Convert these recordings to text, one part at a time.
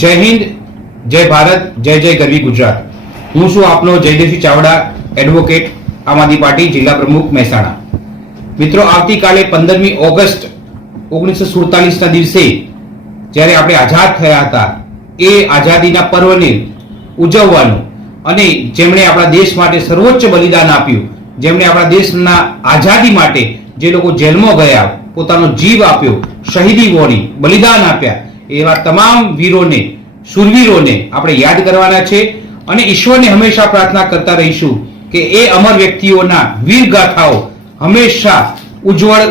જય હિન્દ, જય ભારત, જય જય ગરવી ગુજરાત. હું છું આપનો જયદેવસિંહ ચાવડા, એડવોકેટ, આમ આદમી પાર્ટી જિલ્લા પ્રમુખ મહેસાણા. મિત્રો, આવતીકાલે 15મી ઓગસ્ટ 1947ના દિવસે જ્યારે આપણે આઝાદ થયા હતા, એ આઝાદીના પર્વને ઉજવવાનું અને જેમણે આપણા દેશ માટે સર્વોચ્ચ બલિદાન આપ્યું, જેમણે આપણા દેશના આઝાદી માટે જે લોકો જેલમાં ગયા, પોતાનો જીવ આપ્યો, શહીદી વોરી, બલિદાન આપ્યા, એવા તમામ વીરોને, શૂરવીરોને આપણે યાદ કરવાના છે અને ઈશ્વરને હંમેશા પ્રાર્થના કરતા રહીશું કે એ અમર વ્યક્તિઓના વીર ગાથાઓ હંમેશા ઉજ્જવળ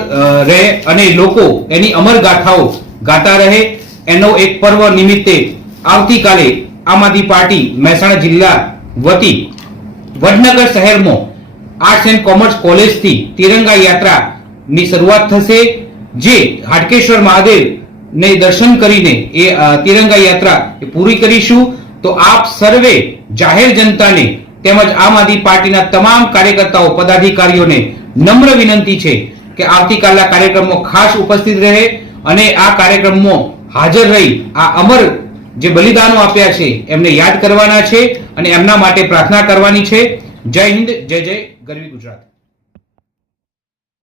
રહે અને લોકો એની અમર ગાથાઓ ગાતા રહે. એનો એક પર્વ નિમિત્તે આવતીકાલે આમ આદમી પાર્ટી મહેસાણા જિલ્લા વતી વડનગર શહેરમાં આર્ટ્સ એન્ડ કોમર્સ કોલેજથી તિરંગા યાત્રાની શરૂઆત થશે, જે હાટકેશ્વર મહાદેવ ને દર્શન કરીને એ તિરંગા યાત્રા પૂરી કરીશું. તો આપ સર્વે જાહેર જનતાને તેમજ આમ આદમી પાર્ટીના તમામ કાર્યકર્તાઓ, પદાધિકારીઓને નમ્ર વિનંતી છે કે આવતીકાલના કાર્યક્રમમાં ખાસ ઉપસ્થિત રહે અને આ કાર્યક્રમમાં હાજર રહી આ અમર જે બલિદાનો આપ્યા છે એમને યાદ કરવાના છે અને એમના માટે પ્રાર્થના કરવાની છે. જય હિન્દ, જય જય ગરવી ગુજરાત.